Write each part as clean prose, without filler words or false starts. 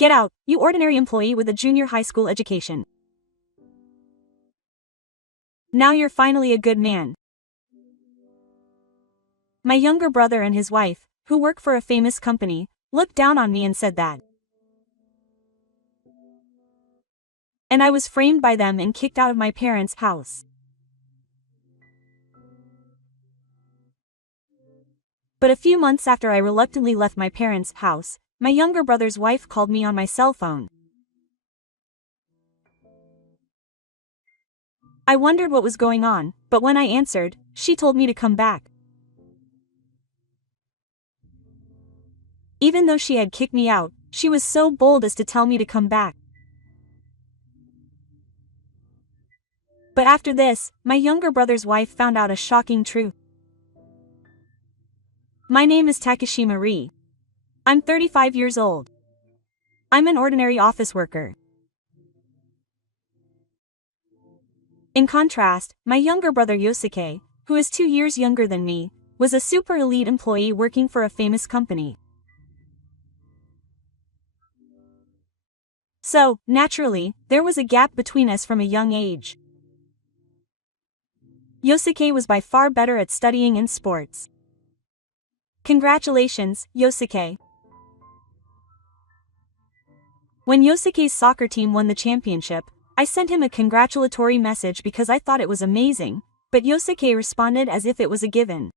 Get out, you ordinary employee with a junior high school education. Now you're finally a good man. My younger brother and his wife, who work for a famous company, looked down on me and said that. And I was framed by them and kicked out of my parents' house. But a few months after I reluctantly left my parents' house, my younger brother's wife called me on my cell phone. I wondered what was going on, but when I answered, she told me to come back. Even though she had kicked me out, she was so bold as to tell me to come back. But after this, my younger brother's wife found out a shocking truth. My name is Takashima Ri. I'm 35 years old. I'm an ordinary office worker. In contrast, my younger brother Yosuke, who is 2 years younger than me, was a super elite employee working for a famous company. So, naturally, there was a gap between us from a young age. Yosuke was by far better at studying and sports. Congratulations, Yosuke. When Yosuke's soccer team won the championship, I sent him a congratulatory message because I thought it was amazing, but Yosuke responded as if it was a given.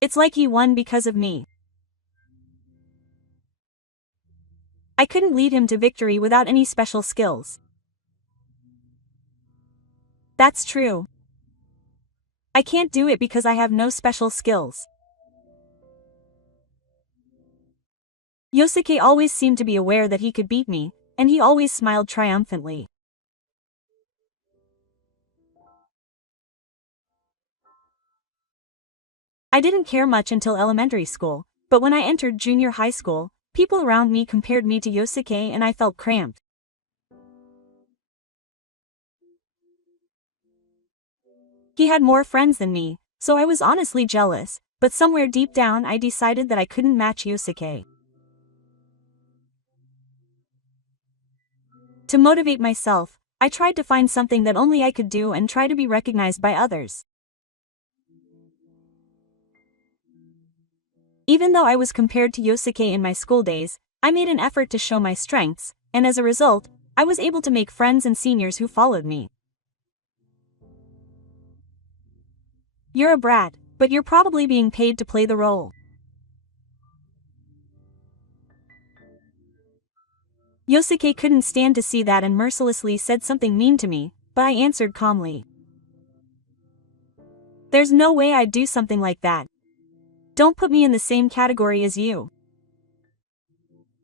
It's like he won because of me. I couldn't lead him to victory without any special skills. That's true. I can't do it because I have no special skills. Yosuke always seemed to be aware that he could beat me, and he always smiled triumphantly. I didn't care much until elementary school, but when I entered junior high school, people around me compared me to Yosuke and I felt cramped. He had more friends than me, so I was honestly jealous, but somewhere deep down I decided that I couldn't match Yosuke. To motivate myself, I tried to find something that only I could do and try to be recognized by others. Even though I was compared to Yosuke in my school days, I made an effort to show my strengths, and as a result, I was able to make friends and seniors who followed me. You're a brat, but you're probably being paid to play the role. Yosuke couldn't stand to see that and mercilessly said something mean to me, but I answered calmly. There's no way I'd do something like that. Don't put me in the same category as you.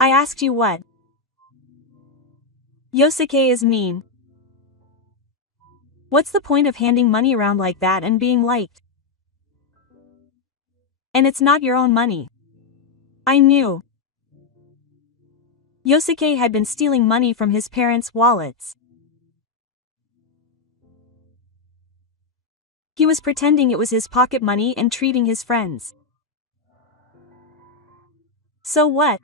I asked you what? Yosuke is mean. What's the point of handing money around like that and being liked? And it's not your own money. I knew. Yosuke had been stealing money from his parents' wallets. He was pretending it was his pocket money and treating his friends. So what?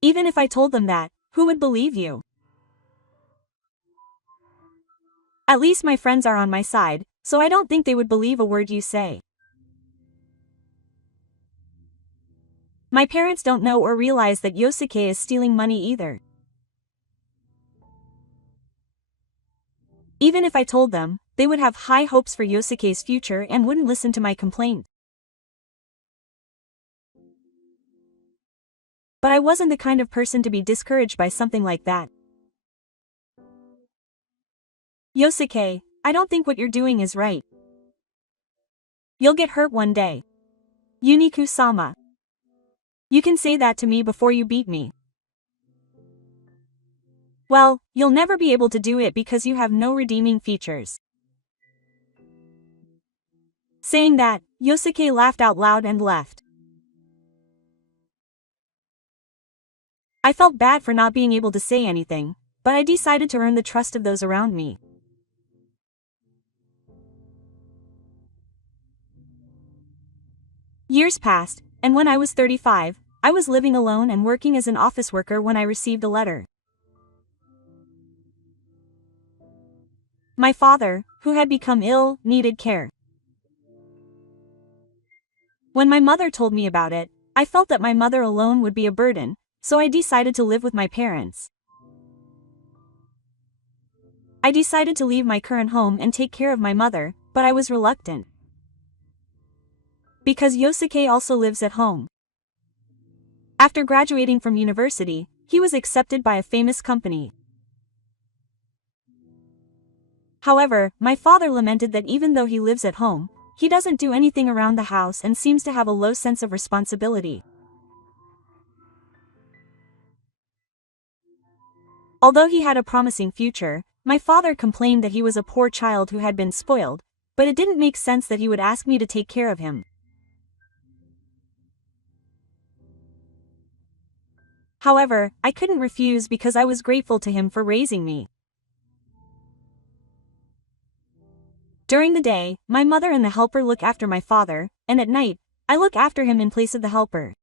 Even if I told them that, who would believe you? At least my friends are on my side, so I don't think they would believe a word you say. My parents don't know or realize that Yosuke is stealing money either. Even if I told them, they would have high hopes for Yosuke's future and wouldn't listen to my complaint. But I wasn't the kind of person to be discouraged by something like that. Yosuke, I don't think what you're doing is right. You'll get hurt one day. Uniku-sama. You can say that to me before you beat me. Well, you'll never be able to do it because you have no redeeming features. Saying that, Yosuke laughed out loud and left. I felt bad for not being able to say anything, but I decided to earn the trust of those around me. Years passed, and when I was 35, I was living alone and working as an office worker when I received a letter. My father, who had become ill, needed care. When my mother told me about it, I felt that my mother alone would be a burden, so I decided to live with my parents. I decided to leave my current home and take care of my mother, but I was reluctant. Because Yosuke also lives at home. After graduating from university, he was accepted by a famous company. However, my father lamented that even though he lives at home, he doesn't do anything around the house and seems to have a low sense of responsibility. Although he had a promising future, my father complained that he was a poor child who had been spoiled, but it didn't make sense that he would ask me to take care of him. However, I couldn't refuse because I was grateful to him for raising me. During the day, my mother and the helper look after my father, and at night, I look after him in place of the helper.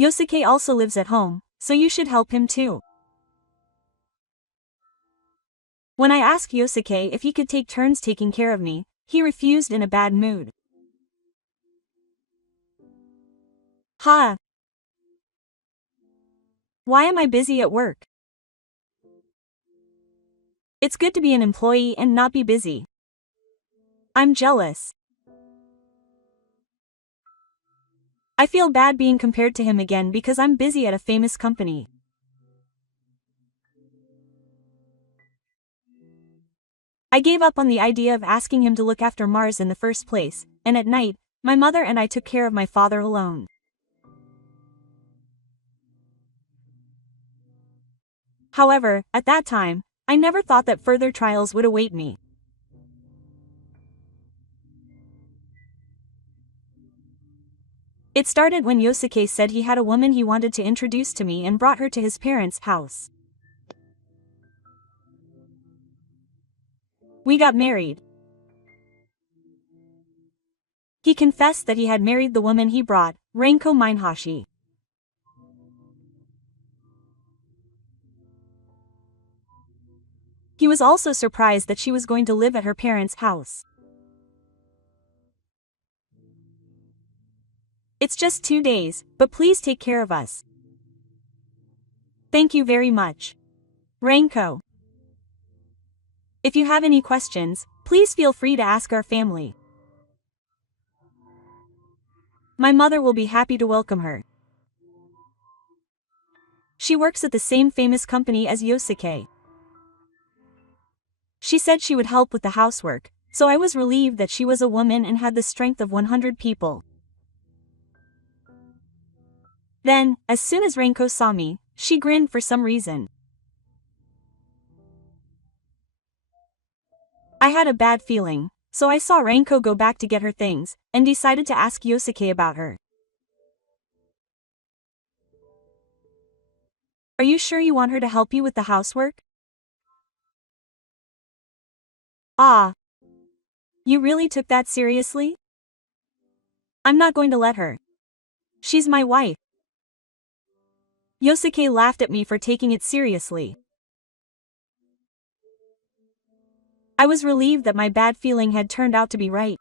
Yosuke also lives at home, so you should help him too. When I asked Yosuke if he could take turns taking care of me, he refused in a bad mood. Ha! Why am I busy at work? It's good to be an employee and not be busy. I'm jealous. I feel bad being compared to him again because I'm busy at a famous company. I gave up on the idea of asking him to look after Mars in the first place, and at night, my mother and I took care of my father alone. However, at that time, I never thought that further trials would await me. It started when Yosuke said he had a woman he wanted to introduce to me and brought her to his parents' house. We got married. He confessed that he had married the woman he brought, Renko Minahashi. He was also surprised that she was going to live at her parents' house. It's just 2 days, but please take care of us. Thank you very much. Renko. If you have any questions, please feel free to ask our family. My mother will be happy to welcome her. She works at the same famous company as Yosuke. She said she would help with the housework, so I was relieved that she was a woman and had the strength of 100 people. Then, as soon as Renko saw me, she grinned for some reason. I had a bad feeling, so I saw Renko go back to get her things, and decided to ask Yosuke about her. Are you sure you want her to help you with the housework? Ah. You really took that seriously? I'm not going to let her. She's my wife. Yosuke laughed at me for taking it seriously. I was relieved that my bad feeling had turned out to be right.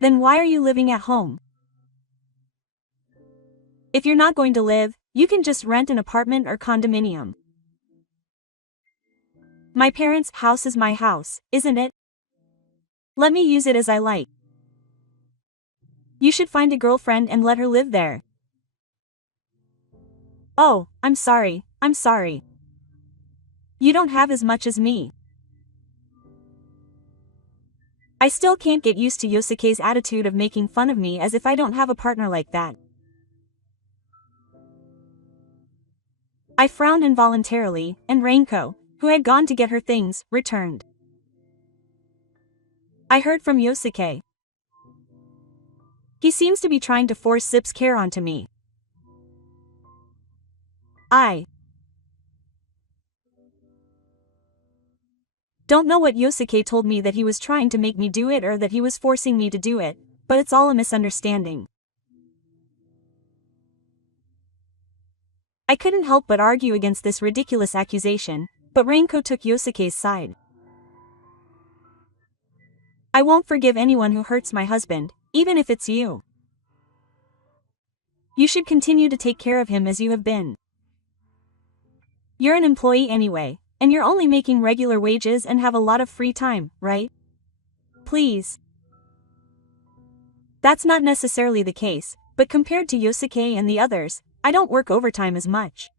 Then why are you living at home? If you're not going to live, you can just rent an apartment or condominium. My parents' house is my house, isn't it? Let me use it as I like. You should find a girlfriend and let her live there. Oh, I'm sorry. You don't have as much as me. I still can't get used to Yosuke's attitude of making fun of me as if I don't have a partner like that. I frowned involuntarily, and Renko, who had gone to get her things, returned. I heard from Yosuke. He seems to be trying to force Sip's care onto me. Don't know what Yosuke told me that he was trying to make me do it or that he was forcing me to do it, but it's all a misunderstanding. I couldn't help but argue against this ridiculous accusation, but Renko took Yosuke's side. I won't forgive anyone who hurts my husband, even if it's you. You should continue to take care of him as you have been. You're an employee anyway, and you're only making regular wages and have a lot of free time, right? Please. That's not necessarily the case, but compared to Yosuke and the others, I don't work overtime as much.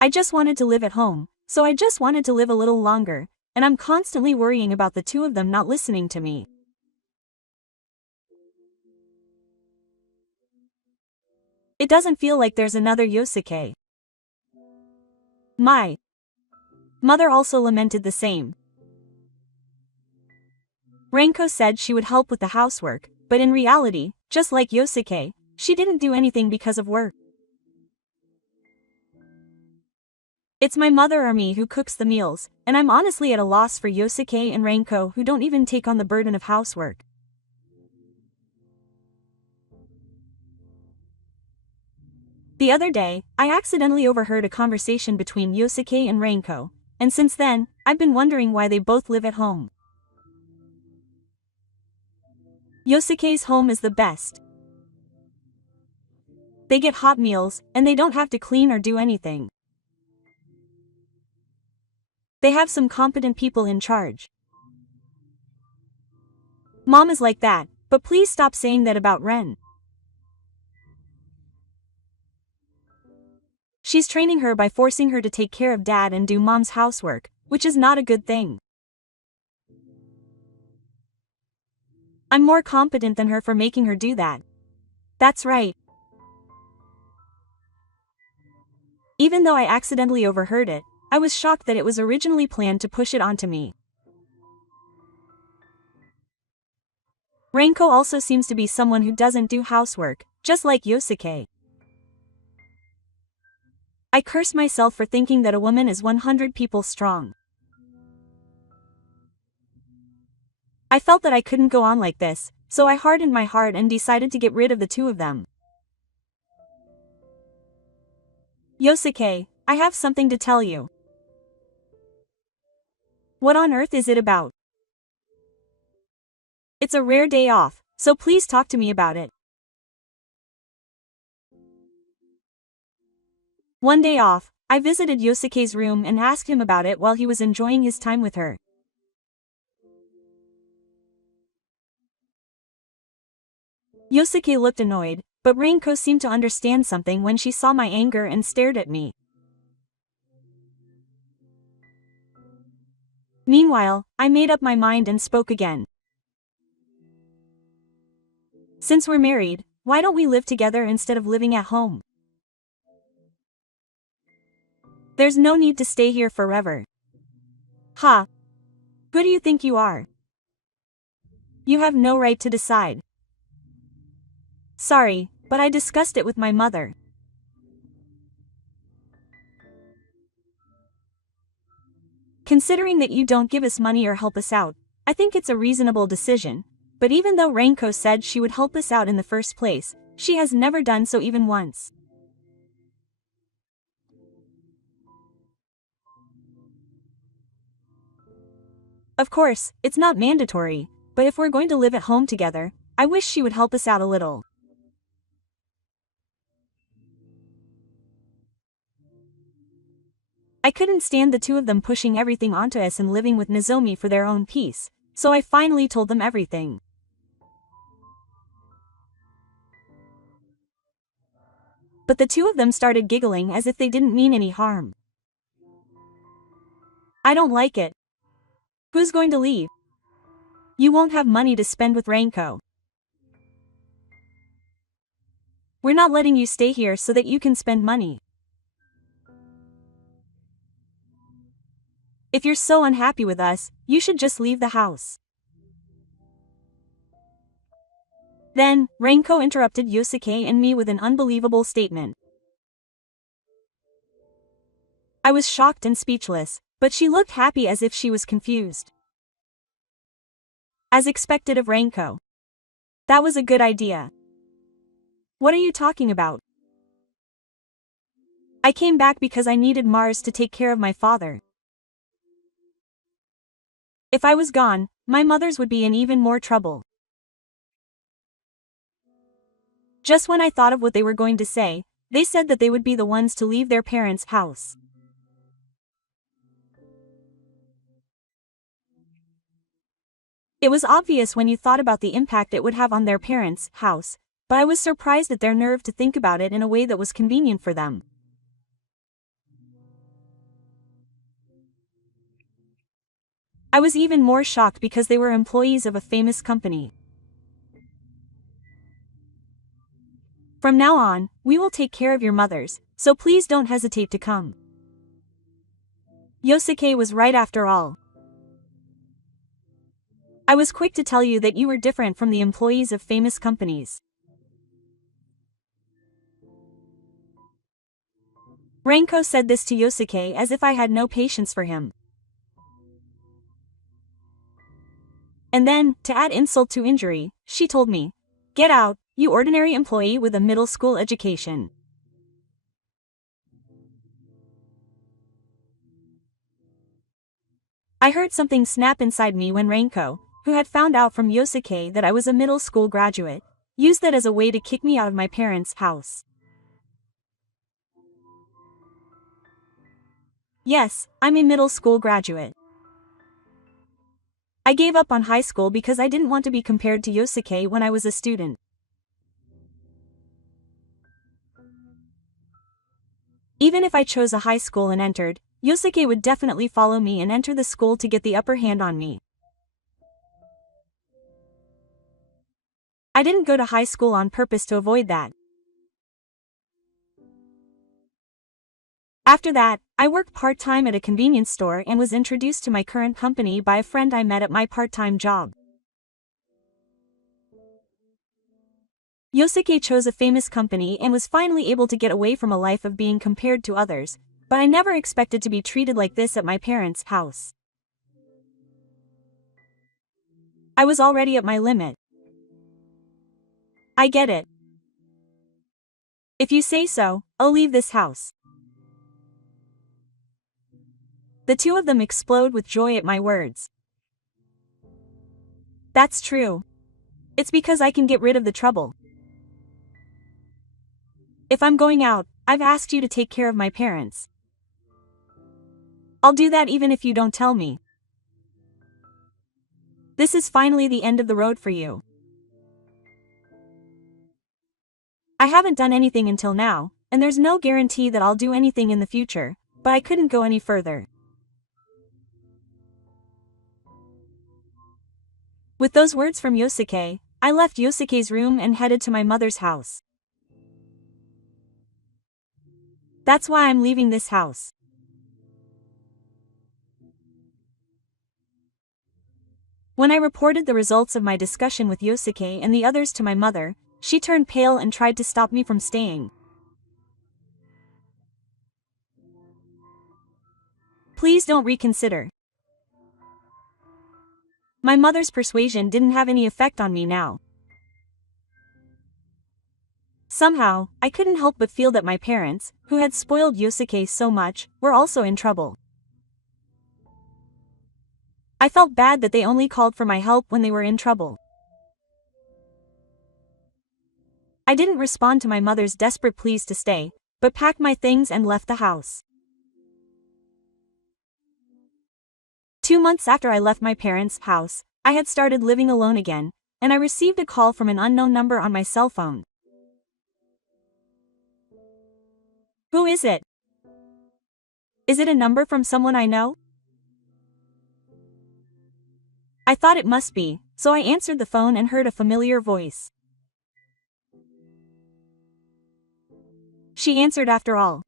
I just wanted to live at home, so I just wanted to live a little longer, and I'm constantly worrying about the two of them not listening to me. It doesn't feel like there's another Yosuke. My mother also lamented the same. Renko said she would help with the housework, but in reality, just like Yosuke, she didn't do anything because of work. It's my mother or me who cooks the meals, and I'm honestly at a loss for Yosuke and Renko who don't even take on the burden of housework. The other day, I accidentally overheard a conversation between Yosuke and Renko, and since then, I've been wondering why they both live at home. Yosuke's home is the best. They get hot meals, and they don't have to clean or do anything. They have some competent people in charge. Mom is like that, but please stop saying that about Ren. She's training her by forcing her to take care of dad and do mom's housework, which is not a good thing. I'm more competent than her for making her do that. That's right. Even though I accidentally overheard it, I was shocked that it was originally planned to push it onto me. Renko also seems to be someone who doesn't do housework, just like Yosuke. I curse myself for thinking that a woman is 100 people strong. I felt that I couldn't go on like this, so I hardened my heart and decided to get rid of the two of them. Yosuke, I have something to tell you. What on earth is it about? It's a rare day off, so please talk to me about it. One day off, I visited Yosuke's room and asked him about it while he was enjoying his time with her. Yosuke looked annoyed, but Renko seemed to understand something when she saw my anger and stared at me. Meanwhile, I made up my mind and spoke again. Since we're married, why don't we live together instead of living at home? There's no need to stay here forever. Ha! Who do you think you are? You have no right to decide. Sorry, but I discussed it with my mother. Considering that you don't give us money or help us out, I think it's a reasonable decision, but even though Renko said she would help us out in the first place, she has never done so even once. Of course, it's not mandatory, but if we're going to live at home together, I wish she would help us out a little. I couldn't stand the two of them pushing everything onto us and living with Nozomi for their own peace, so I finally told them everything. But the two of them started giggling as if they didn't mean any harm. I don't like it. Who's going to leave? You won't have money to spend with Renko. We're not letting you stay here so that you can spend money. If you're so unhappy with us, you should just leave the house. Then, Renko interrupted Yosuke and me with an unbelievable statement. I was shocked and speechless, but she looked happy as if she was confused. As expected of Renko. That was a good idea. What are you talking about? I came back because I needed Mars to take care of my father. If I was gone, my mothers would be in even more trouble. Just when I thought of what they were going to say, they said that they would be the ones to leave their parents' house. It was obvious when you thought about the impact it would have on their parents' house, but I was surprised at their nerve to think about it in a way that was convenient for them. I was even more shocked because they were employees of a famous company. From now on, we will take care of your mothers, so please don't hesitate to come. Yosuke was right after all. I was quick to tell you that you were different from the employees of famous companies. Renko said this to Yosuke as if I had no patience for him. And then, to add insult to injury, she told me, "Get out, you ordinary employee with a middle school education." I heard something snap inside me when Renko, who had found out from Yosuke that I was a middle school graduate, used that as a way to kick me out of my parents' house. Yes, I'm a middle school graduate. I gave up on high school because I didn't want to be compared to Yosuke when I was a student. Even if I chose a high school and entered, Yosuke would definitely follow me and enter the school to get the upper hand on me. I didn't go to high school on purpose to avoid that. After that, I worked part-time at a convenience store and was introduced to my current company by a friend I met at my part-time job. Yosuke chose a famous company and was finally able to get away from a life of being compared to others, but I never expected to be treated like this at my parents' house. I was already at my limit. I get it. If you say so, I'll leave this house. The two of them explode with joy at my words. That's true. It's because I can get rid of the trouble. If I'm going out, I've asked you to take care of my parents. I'll do that even if you don't tell me. This is finally the end of the road for you. I haven't done anything until now, and there's no guarantee that I'll do anything in the future, but I couldn't go any further. With those words from Yosuke, I left Yosuke's room and headed to my mother's house. That's why I'm leaving this house. When I reported the results of my discussion with Yosuke and the others to my mother, she turned pale and tried to stop me from staying. Please don't reconsider. My mother's persuasion didn't have any effect on me now. Somehow, I couldn't help but feel that my parents, who had spoiled Yosuke so much, were also in trouble. I felt bad that they only called for my help when they were in trouble. I didn't respond to my mother's desperate pleas to stay, but packed my things and left the house. 2 months after I left my parents' house, I had started living alone again, and I received a call from an unknown number on my cell phone. Who is it? Is it a number from someone I know? I thought it must be, so I answered the phone and heard a familiar voice. She answered after all.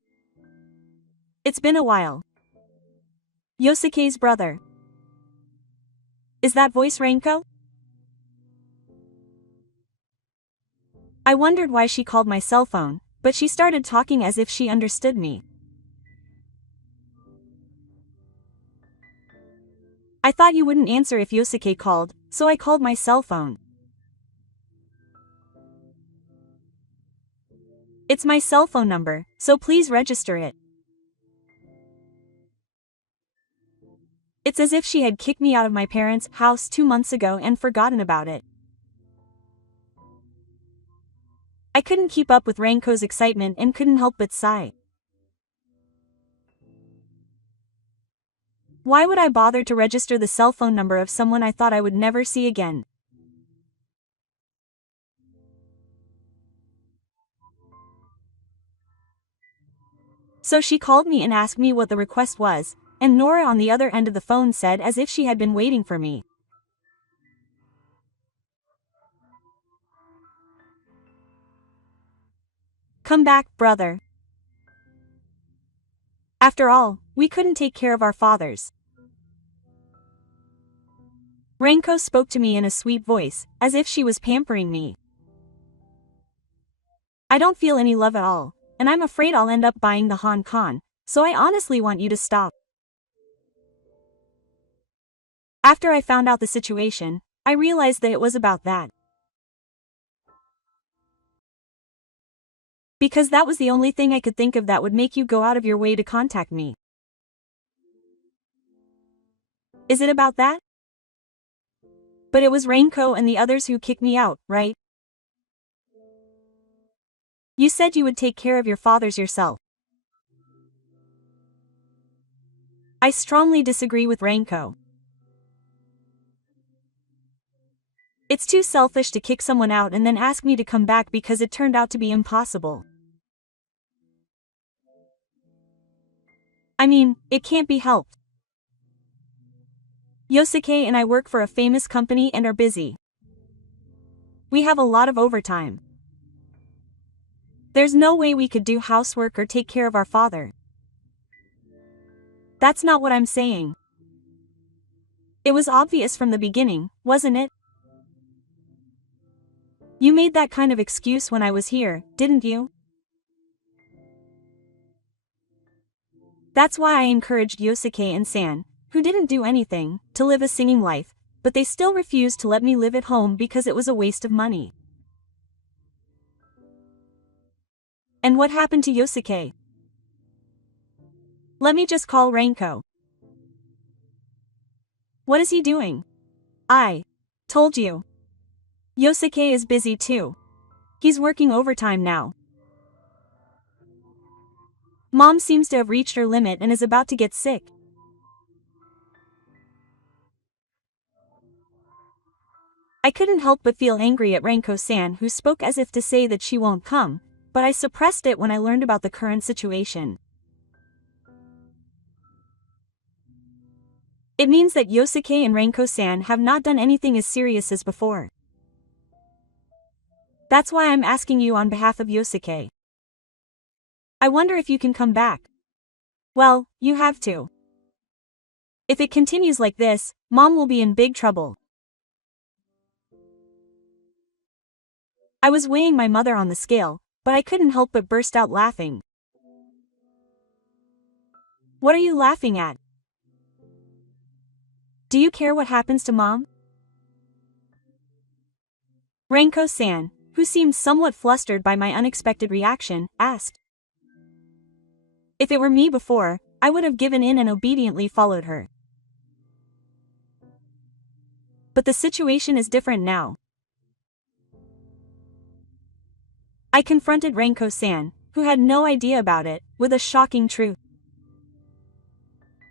It's been a while. Yosuke's brother. Is that voice Renko? I wondered why she called my cell phone, but she started talking as if she understood me. I thought you wouldn't answer if Yosuke called, so I called my cell phone. It's my cell phone number, so please register it. It's as if she had kicked me out of my parents' house 2 months ago and forgotten about it. I couldn't keep up with Ranko's excitement and couldn't help but sigh. Why would I bother to register the cell phone number of someone I thought I would never see again? So she called me and asked me what the request was, and Nora on the other end of the phone said as if she had been waiting for me. Come back, brother. After all, we couldn't take care of our fathers. Ranko spoke to me in a sweet voice, as if she was pampering me. I don't feel any love at all, and I'm afraid I'll end up buying the Hong Kong, so I honestly want you to stop. After I found out the situation, I realized that it was about that. Because that was the only thing I could think of that would make you go out of your way to contact me. Is it about that? But it was Ranko and the others who kicked me out, right? You said you would take care of your fathers yourself. I strongly disagree with Ranko. It's too selfish to kick someone out and then ask me to come back because it turned out to be impossible. I mean, it can't be helped. Yosuke and I work for a famous company and are busy. We have a lot of overtime. There's no way we could do housework or take care of our father. That's not what I'm saying. It was obvious from the beginning, wasn't it? You made that kind of excuse when I was here, didn't you? That's why I encouraged Yosuke and San, who didn't do anything, to live a singing life, but they still refused to let me live at home because it was a waste of money. And what happened to Yosuke? Let me just call Ranko. What is he doing? I told you. Yosuke is busy too. He's working overtime now. Mom seems to have reached her limit and is about to get sick. I couldn't help but feel angry at Ranko-san, who spoke as if to say that she won't come, but I suppressed it when I learned about the current situation. It means that Yosuke and Ranko-san have not done anything as serious as before. That's why I'm asking you on behalf of Yosuke. I wonder if you can come back. Well, you have to. If it continues like this, Mom will be in big trouble. I was weighing my mother on the scale, but I couldn't help but burst out laughing. What are you laughing at? Do you care what happens to Mom? Ranko-san, who seemed somewhat flustered by my unexpected reaction, asked. If it were me before, I would have given in and obediently followed her. But the situation is different now. I confronted Ranko-san, who had no idea about it, with a shocking truth.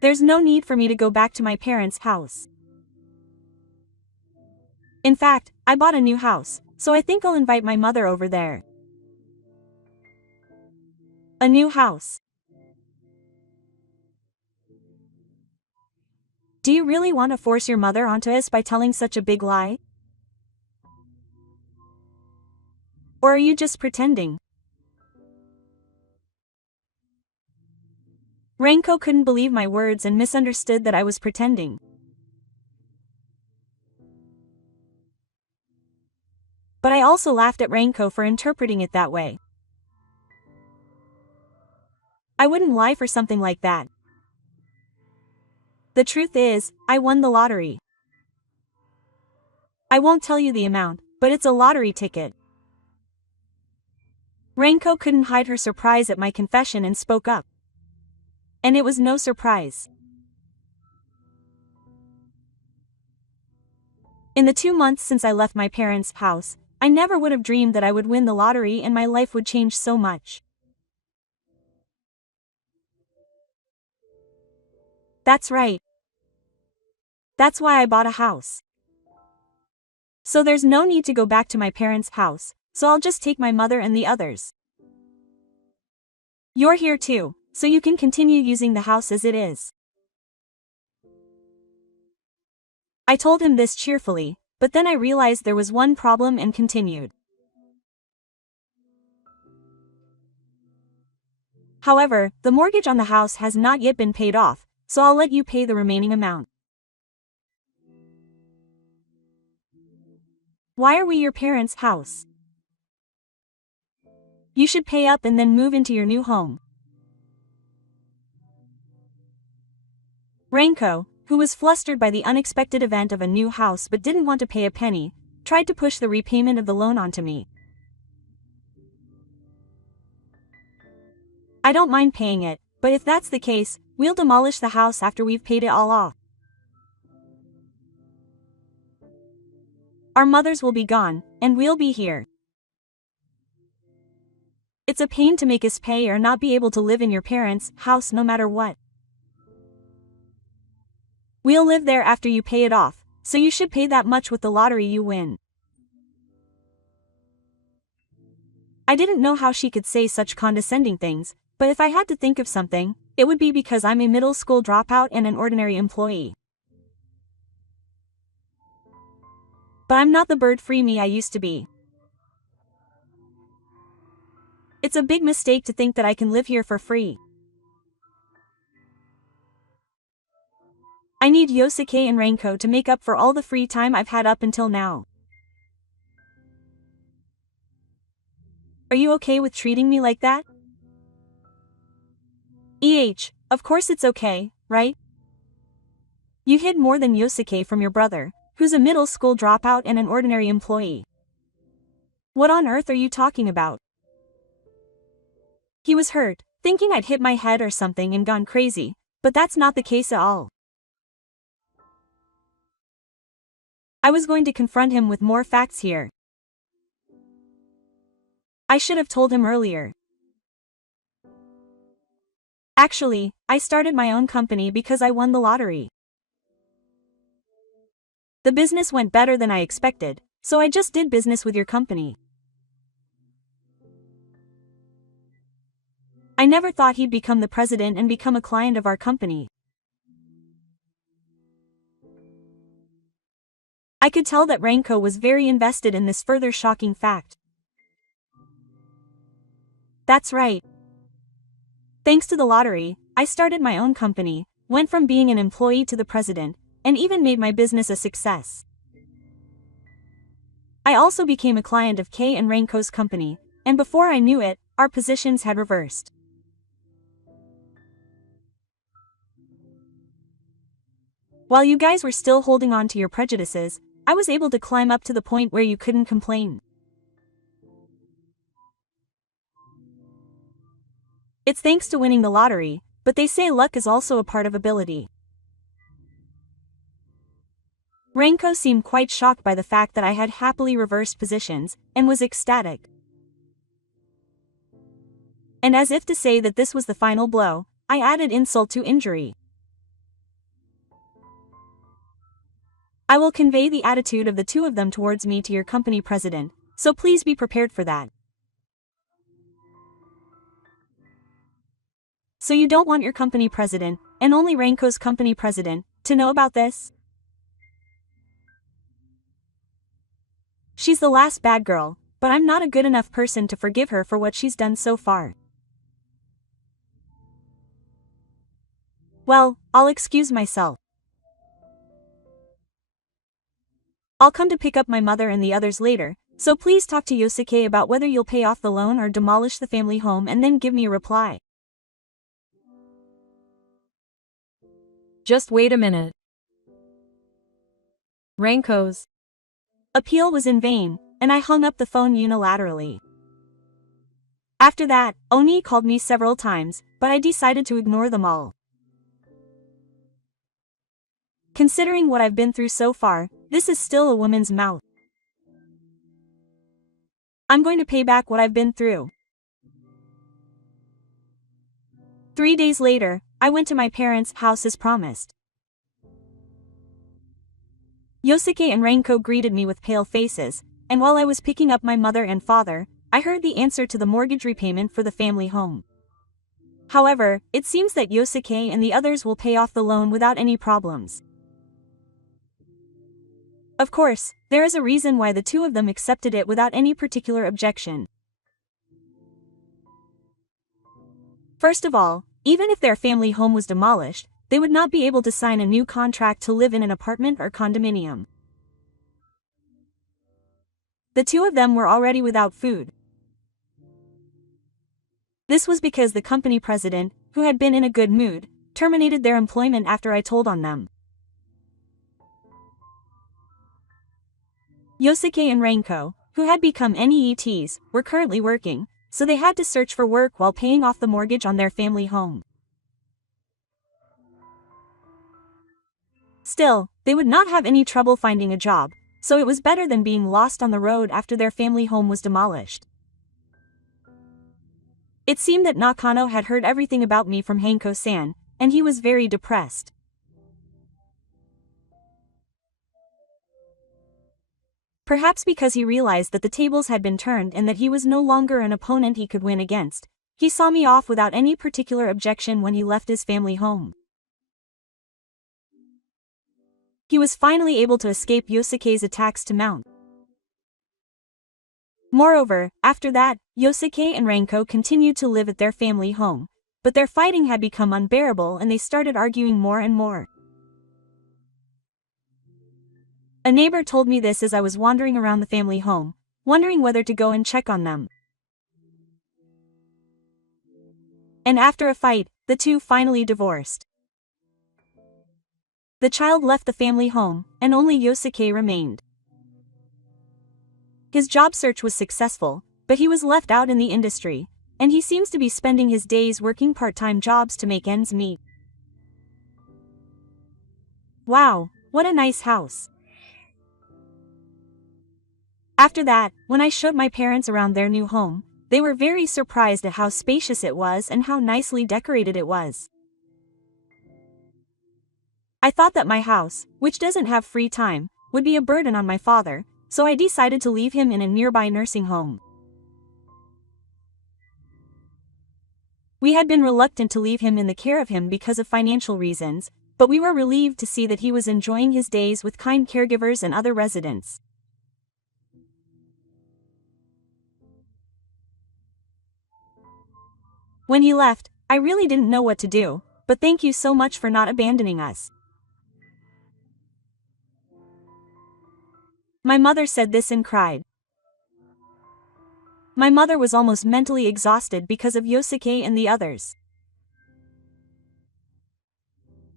There's no need for me to go back to my parents' house. In fact, I bought a new house, so I think I'll invite my mother over there. A new house. Do you really want to force your mother onto us by telling such a big lie? Or are you just pretending? Ranko couldn't believe my words and misunderstood that I was pretending. But I also laughed at Ranko for interpreting it that way. I wouldn't lie for something like that. The truth is, I won the lottery. I won't tell you the amount, but it's a lottery ticket. Renko couldn't hide her surprise at my confession and spoke up. And it was no surprise. In the 2 months since I left my parents' house, I never would have dreamed that I would win the lottery and my life would change so much. That's right. That's why I bought a house. So there's no need to go back to my parents' house, so I'll just take my mother and the others. You're here too, so you can continue using the house as it is. I told him this cheerfully, but then I realized there was one problem and continued. However, the mortgage on the house has not yet been paid off, so I'll let you pay the remaining amount. Why are we your parents' house? You should pay up and then move into your new home. Renko, who was flustered by the unexpected event of a new house but didn't want to pay a penny, tried to push the repayment of the loan onto me. I don't mind paying it, but if that's the case, we'll demolish the house after we've paid it all off. Our mothers will be gone, and we'll be here. It's a pain to make us pay or not be able to live in your parents' house no matter what. We'll live there after you pay it off, so you should pay that much with the lottery you win. I didn't know how she could say such condescending things, but if I had to think of something, it would be because I'm a middle school dropout and an ordinary employee. But I'm not the bird-free me I used to be. It's a big mistake to think that I can live here for free. I need Yosuke and Renko to make up for all the free time I've had up until now. Are you okay with treating me like that? Of course it's okay, right? You hid more than Yosuke from your brother, who's a middle school dropout and an ordinary employee. What on earth are you talking about? He was hurt, thinking I'd hit my head or something and gone crazy, but that's not the case at all. I was going to confront him with more facts here. I should have told him earlier. Actually, I started my own company because I won the lottery. The business went better than I expected, so I just did business with your company. I never thought he'd become the president and become a client of our company. I could tell that Renko was very invested in this further shocking fact. That's right. Thanks to the lottery, I started my own company, went from being an employee to the president, and even made my business a success. I also became a client of Kay and Renko's company, and before I knew it, our positions had reversed. While you guys were still holding on to your prejudices, I was able to climb up to the point where you couldn't complain. It's thanks to winning the lottery, but they say luck is also a part of ability. Renko seemed quite shocked by the fact that I had happily reversed positions, and was ecstatic. And as if to say that this was the final blow, I added insult to injury. I will convey the attitude of the two of them towards me to your company president, so please be prepared for that. So you don't want your company president, and only Renko's company president, to know about this? She's the last bad girl, but I'm not a good enough person to forgive her for what she's done so far. Well, I'll excuse myself. I'll come to pick up my mother and the others later, so please talk to Yosuke about whether you'll pay off the loan or demolish the family home and then give me a reply. Just wait a minute. Ranko's appeal was in vain, and I hung up the phone unilaterally. After that, Oni called me several times, but I decided to ignore them all. Considering what I've been through so far, this is still a woman's mouth. I'm going to pay back what I've been through. 3 days later, I went to my parents' house as promised. Yosuke and Ranko greeted me with pale faces, and while I was picking up my mother and father, I heard the answer to the mortgage repayment for the family home. However, it seems that Yosuke and the others will pay off the loan without any problems. Of course, there is a reason why the two of them accepted it without any particular objection. First of all, even if their family home was demolished, they would not be able to sign a new contract to live in an apartment or condominium. The two of them were already without food. This was because the company president, who had been in a good mood, terminated their employment after I told on them. Yosuke and Ranko, who had become NEETs, were currently working, so they had to search for work while paying off the mortgage on their family home. Still, they would not have any trouble finding a job, so it was better than being lost on the road after their family home was demolished. It seemed that Nakano had heard everything about me from Hanko-san, and he was very depressed. Perhaps because he realized that the tables had been turned and that he was no longer an opponent he could win against, he saw me off without any particular objection when he left his family home. He was finally able to escape Yosuke's attacks to mount. Moreover, after that, Yosuke and Ranko continued to live at their family home, but their fighting had become unbearable and they started arguing more and more. A neighbor told me this as I was wandering around the family home, wondering whether to go and check on them. And after a fight, the two finally divorced. The child left the family home, and only Yosuke remained. His job search was successful, but he was left out in the industry, and he seems to be spending his days working part-time jobs to make ends meet. Wow, what a nice house. After that, when I showed my parents around their new home, they were very surprised at how spacious it was and how nicely decorated it was. I thought that my house, which doesn't have free time, would be a burden on my father, so I decided to leave him in a nearby nursing home. We had been reluctant to leave him in the care of him because of financial reasons, but we were relieved to see that he was enjoying his days with kind caregivers and other residents. When he left, I really didn't know what to do, but thank you so much for not abandoning us. My mother said this and cried. My mother was almost mentally exhausted because of Yosuke and the others.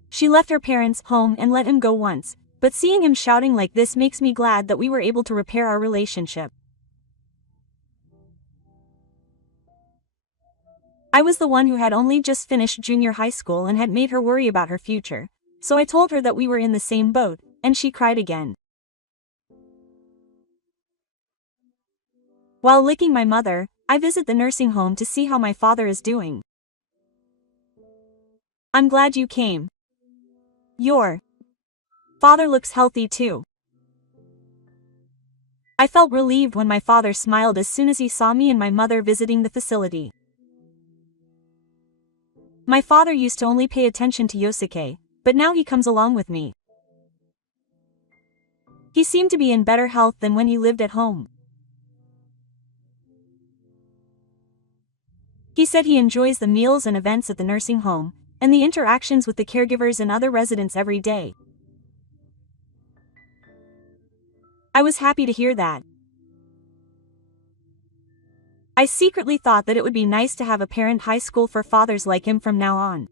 She left her parents' home and let him go once, but seeing him shouting like this makes me glad that we were able to repair our relationship. I was the one who had only just finished junior high school and had made her worry about her future, so I told her that we were in the same boat, and she cried again. While licking my mother, I visit the nursing home to see how my father is doing. I'm glad you came. Your father looks healthy too. I felt relieved when my father smiled as soon as he saw me and my mother visiting the facility. My father used to only pay attention to Yosuke, but now he comes along with me. He seemed to be in better health than when he lived at home. He said he enjoys the meals and events at the nursing home, and the interactions with the caregivers and other residents every day. I was happy to hear that. I secretly thought that it would be nice to have a parent high school for fathers like him from now on.